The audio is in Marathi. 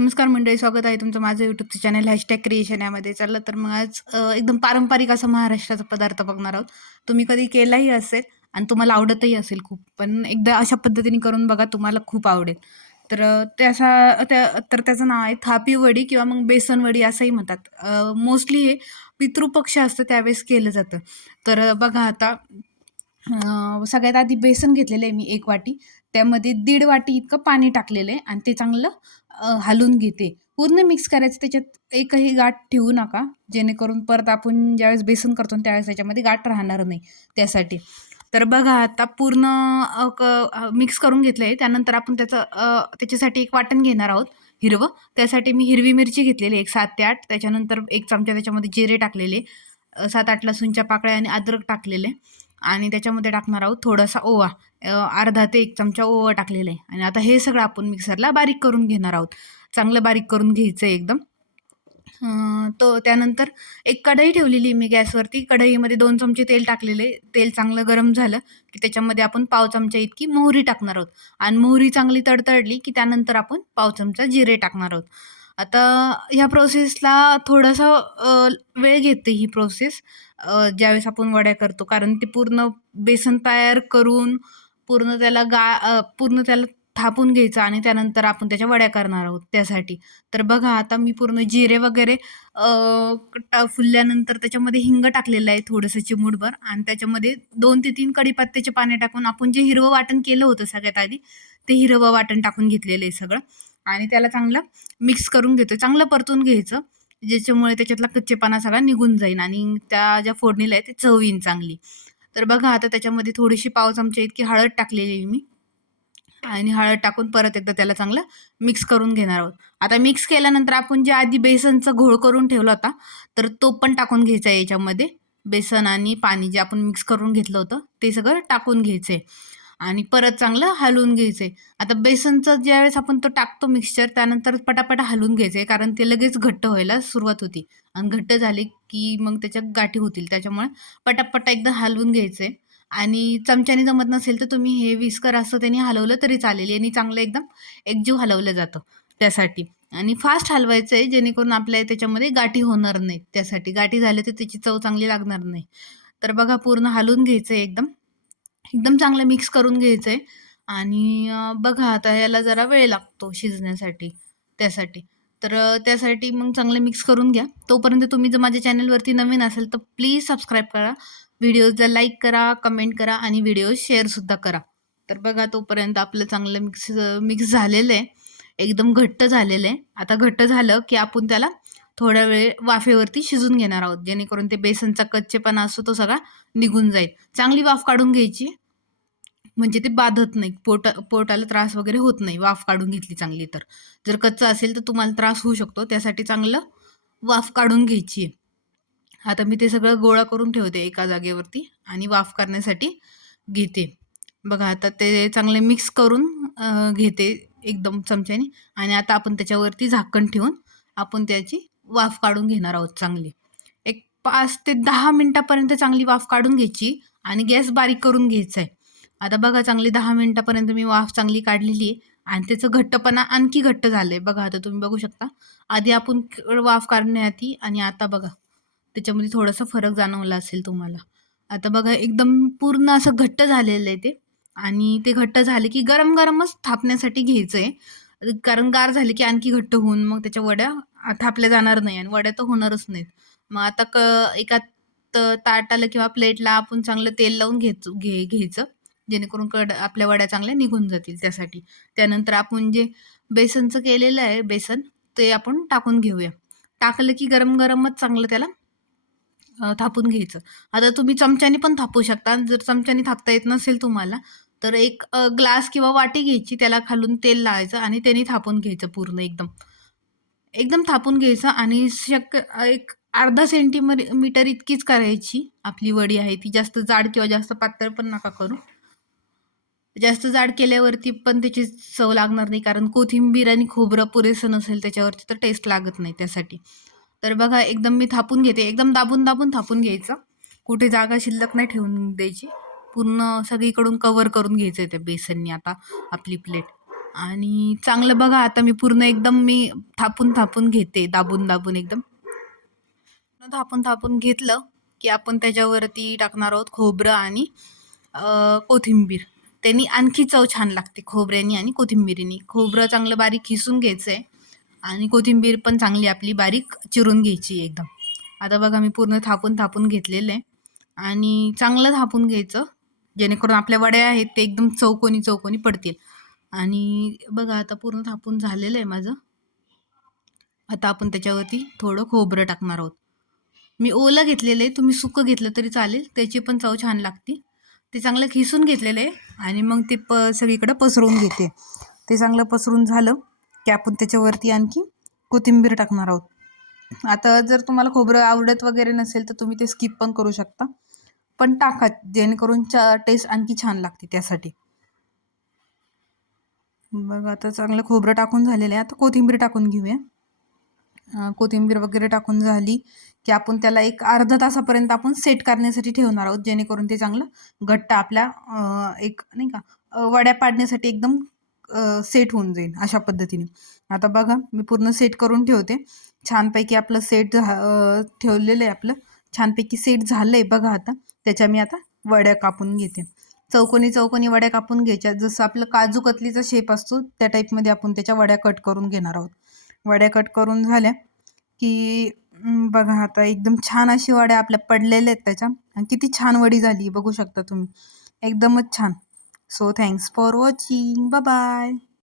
नमस्कार मंडळी स्वागत आहे तुमचं माझं यूट्यूबचं चॅनल हॅशटॅग क्रिएशन यामध्ये. चाललं तर मग आज एकदम पारंपरिक असा महाराष्ट्राचा पदार्थ बघणार आहोत. तुम्ही कधी केलाही असेल आणि तुम्हाला आवडतही असेल खूप पण एकदा अशा पद्धतीने करून बघा तुम्हाला खूप आवडेल. तर त्याचा त्या तर त्याचं नाव आहे थापी वडी किंवा मग बेसन वडी असंही म्हणतात. मोस्टली हे पितृपक्ष असतं त्यावेळेस केलं जातं. तर बघा आता सगळ्यात आधी बेसन घेतलेलं आहे मी एक वाटी. त्यामध्ये दीड वाटी इतकं पाणी टाकलेलं आहे आणि ते चांगलं अ, हलवून घेते. पूर्ण मिक्स करायचं त्याच्यात एकही गाठ ठेवू नका. जेणेकरून परत आपण ज्यावेळेस बेसन करतो त्यावेळेस त्याच्यामध्ये गाठ राहणार नाही त्यासाठी. तर बघा आता पूर्ण क मिक्स करून घेतलं आहे. त्यानंतर आपण त्याचं त्याच्यासाठी एक वाटण घेणार आहोत हिरवं. त्यासाठी मी हिरवी मिरची घेतलेली आहे एक सात ते आठ. त्याच्यानंतर एक चमचा त्याच्यामध्ये जिरे टाकलेले सात आठ लसूणच्या पाकळ्या आणि अद्रक टाकलेले आणि त्याच्यामध्ये टाकणार आहोत थोडासा ओवा. अर्धा ते एक चमचा ओवा टाकलेला आहे. आणि आता हे सगळं आपण मिक्सरला बारीक करून घेणार आहोत. चांगलं बारीक करून घ्यायचं आहे एकदम. तो त्यानंतर एक कढई ठेवलेली मी गॅसवरती. कढईमध्ये दोन चमचे तेल टाकलेले तेल चांगलं गरम झालं की त्याच्यामध्ये आपण पाव चमचा इतकी मोहरी टाकणार आहोत. आणि मोहरी चांगली तडतडली की त्यानंतर आपण पाव चमचा जिरे टाकणार आहोत. आता ह्या प्रोसेसला थोडासा वेळ घेते ही प्रोसेस ज्यावेळेस आपण वड्या करतो. कारण ते पूर्ण बेसन तयार करून पूर्ण त्याला गा पूर्ण त्याला थापून घ्यायचं आणि त्यानंतर आपण त्याच्या वड्या करणार आहोत त्यासाठी. तर बघा आता मी पूर्ण जिरे वगैरे टा फुलल्यानंतर त्याच्यामध्ये हिंग टाकलेलं आहे थोडंसं चिमूटभर. आणि त्याच्यामध्ये दोन ते तीन कढीपत्त्याचे पाने टाकून आपण जे हिरवं वाटण केलं होतं सगळ्यात आधी ते हिरवं वाटण टाकून घेतलेलं आहे सगळं. आणि त्याला चांगलं मिक्स करून घेतो चांगलं परतून घ्यायचं. ज्याच्यामुळे त्याच्यातला कच्चेपणा सगळा निघून जाईल आणि त्या ज्या फोडणीला आहे ते चव येईन चांगली. तर बघा आता त्याच्यामध्ये थोडीशी पाव चमचा इतकी हळद टाकलेली आहे मी. आणि हळद टाकून परत एकदा त्याला चांगलं मिक्स करून घेणार आहोत. आता मिक्स केल्यानंतर आपण जे आधी बेसनचा घोळ करून ठेवला होता तर तो पण टाकून घ्यायचा आहे याच्यामध्ये. बेसन आणि पाणी जे आपण मिक्स करून घेतलं होतं ते सगळं टाकून घ्यायचं आहे आणि परत चांगलं हलवून घ्यायचं आहे आता बेसनचं ज्यावेळेस आपण तो टाकतो मिक्सचर त्यानंतर पटापटा हलवून घ्यायचं आहे कारण ते लगेच घट्ट व्हायला सुरुवात होती. आणि घट्ट झाले की मग त्याच्यात गाठी होतील त्याच्यामुळे पटापटा एकदम हलवून घ्यायचं आहे आणि चमच्याने जमत नसेल तर तुम्ही हे विस्कर असं त्यांनी हलवलं तरी चालेल आणि चांगलं एकदम एकजीव हलवलं जातं त्यासाठी. आणि फास्ट हलवायचं आहे जेणेकरून आपल्या त्याच्यामध्ये गाठी होणार नाहीत त्यासाठी. गाठी झाल्या तर त्याची चव चांगली लागणार नाही. तर बघा पूर्ण हलवून घ्यायचं आहे एकदम. एकदम चांगलं मिक्स करून घ्यायचं आहे आणि बघा आता याला जरा वेळ लागतो शिजण्यासाठी त्यासाठी. तर त्यासाठी मग चांगलं मिक्स करून घ्या. तोपर्यंत तुम्ही जर माझ्या चॅनलवरती नवीन असेल तर प्लीज सबस्क्राईब करा. व्हिडिओजला लाईक करा कमेंट करा आणि व्हिडिओ शेअरसुद्धा करा. तर बघा तोपर्यंत आपलं चांगलं मिक्स मिक्स झालेलं आहे. एकदम घट्ट झालेलं आहे. आता घट्ट झालं की आपण त्याला थोड्या वेळ वाफेवरती शिजून घेणार आहोत. जेणेकरून ते बेसनचा कच्चेपणा असतो तो सगळा निघून जाईल. चांगली वाफ काढून घ्यायची. म्हणजे ते बाधत नाही. पोटा पोटाला त्रास वगैरे होत नाही. वाफ काढून घेतली चांगली तर. जर कच्चं असेल तर तुम्हाला त्रास होऊ शकतो. त्यासाठी चांगलं वाफ काढून घ्यायची आहे. आता मी ते सगळं गोळा करून ठेवते एका जागेवरती आणि वाफ करण्यासाठी घेते. बघा आता ते चांगले मिक्स करून घेते. एकदम चमच्याने. आणि आता आपण त्याच्यावरती झाकण ठेवून आपण त्याची वाफ काढून घेणार आहोत चांगली. एक पाच ते दहा मिनटापर्यंत चांगली वाफ काढून घ्यायची आणि गॅस बारीक करून घ्यायचा आहे आता बघा चांगली दहा मिनटापर्यंत मी वाफ चांगली काढलेली आहे आणि त्याचं घट्टपणा आणखी घट्ट झालं आहे बघा आता तुम्ही बघू शकता. आधी आपण वाफ काढण्याआधी आणि आता बघा. त्याच्यामध्ये थोडासा फरक जाणवला असेल तुम्हाला. आता बघा एकदम पूर्ण असं घट्ट झालेलं आहे ते. आणि ते घट्ट झाले की गरम गरमच थापण्यासाठी घ्यायचं आहे कारण गार झाले की आणखी घट्ट होऊन मग त्याच्या वड्या थापल्या जाणार नाही आणि वड्या तर होणारच नाहीत. मग आता क एका ताटाला किंवा प्लेटला आपण चांगलं तेल लावून घे घ्यायचं. जेणेकरून कड आपल्या वड्या चांगल्या निघून जातील त्यासाठी. त्यानंतर आपण जे बेसनचं केलेलं आहे बेसन ते आपण टाकून घेऊया. टाकलं की गरम गरमच चांगलं त्याला थापून घ्यायचं. आता तुम्ही चमच्याने पण थापू शकता. जर चमच्याने थापता येत नसेल तुम्हाला तर एक ग्लास किंवा वाटी घ्यायची त्याला खालून तेल लावायचं आणि त्याने थापून घ्यायचं पूर्ण एकदम. एकदम थापून घ्यायचं आणि शक्य एक अर्धा सेंटीमीटर मीटर इतकीच करायची. आपली वडी आहे ती जास्त जाड किंवा जास्त पातळ पण नका करू. जास्त जाड केल्यावरती पण त्याची चव लागणार नाही कारण कोथिंबीर आणि खोबरं पुरेसं नसेल त्याच्यावरती तर टेस्ट लागत नाही त्यासाठी. तर बघा एकदम मी थापून घेते. एकदम दाबून दाबून थापून घ्यायचं. कुठे जागा शिल्लक नाही ठेवून द्यायची. पूर्ण सगळीकडून कवर करून घ्यायचं आहे त्या बेसननी आता आपली प्लेट आणि चांगलं बघा आता मी पूर्ण एकदम मी थापून थापून घेते दाबून दाबून एकदम. थापून थापून घेतलं की आपण त्याच्यावरती टाकणार आहोत खोबरं आणि कोथिंबीर. त्यांनी आणखी चव छान लागते खोबऱ्यानी आणि कोथिंबीरीनी. खोबरं चांगलं बारीक खिसून घ्यायचं आहे आणि कोथिंबीर पण चांगली आपली बारीक चिरून घ्यायची एकदम. आता बघा मी पूर्ण थापून थापून घेतलेलं आहे. आणि चांगलं थापून घ्यायचं. जेणेकरून आपल्या वड्या आहेत ते एकदम चौकोनी चौकोनी पडतील. आणि बघा आता पूर्ण थापून झालेलं आहे माझं. आता आपण त्याच्यावरती थोडं खोबरं टाकणार आहोत. मी ओलं घेतलेलं आहे तुम्ही सुकं घेतलं तरी चालेल त्याची पण चव छान लागते. ते चांगलं खिसून घेतलेलं आहे आणि मग ते प सगळीकडं पसरवून घेते. ते चांगलं पसरून झालं की आपण त्याच्यावरती आणखी कोथिंबीर टाकणार आहोत. आता जर तुम्हाला खोबरं आवडत वगैरे नसेल तर तुम्ही ते स्किप पण करू शकता. पण टाका जेणेकरून चा टेस्ट आणखी छान लागते त्यासाठी. बघा आता चांगलं खोबरं टाकून झालेलं आहे. आता कोथिंबीर टाकून घेऊया. कोथिंबीर वगैरे टाकून झाली की आपण त्याला एक अर्धा तासापर्यंत आपण सेट करण्यासाठी ठेवणार आहोत जेणेकरून ते चांगलं घट्ट आपल्या एक नाही का वड्या पाडण्यासाठी एकदम सेट होऊन जाईल अशा पद्धतीने. आता बघा मी पूर्ण सेट करून ठेवते. छानपैकी आपलं सेट झा ठेवलेलं आहे आपलं. छानपैकी सेट झालं आहे बघा आता. त्याच्या मी आता वड्या कापून घेते. चौकोनी चौकोनी वड्या कापून घ्यायच्या. जसं आपलं काजू कतलीचा शेप असतो त्या टाईपमध्ये आपण त्याच्या वड्या कट करून घेणार आहोत. वड्या कट करून झाल्या की बघा आता एकदम छान अशी वड्या आपल्या पडलेल्या आहेत त्याच्या. आणि किती छान वडी झाली बघू शकता तुम्ही. एकदमच छान. So thanks for watching bye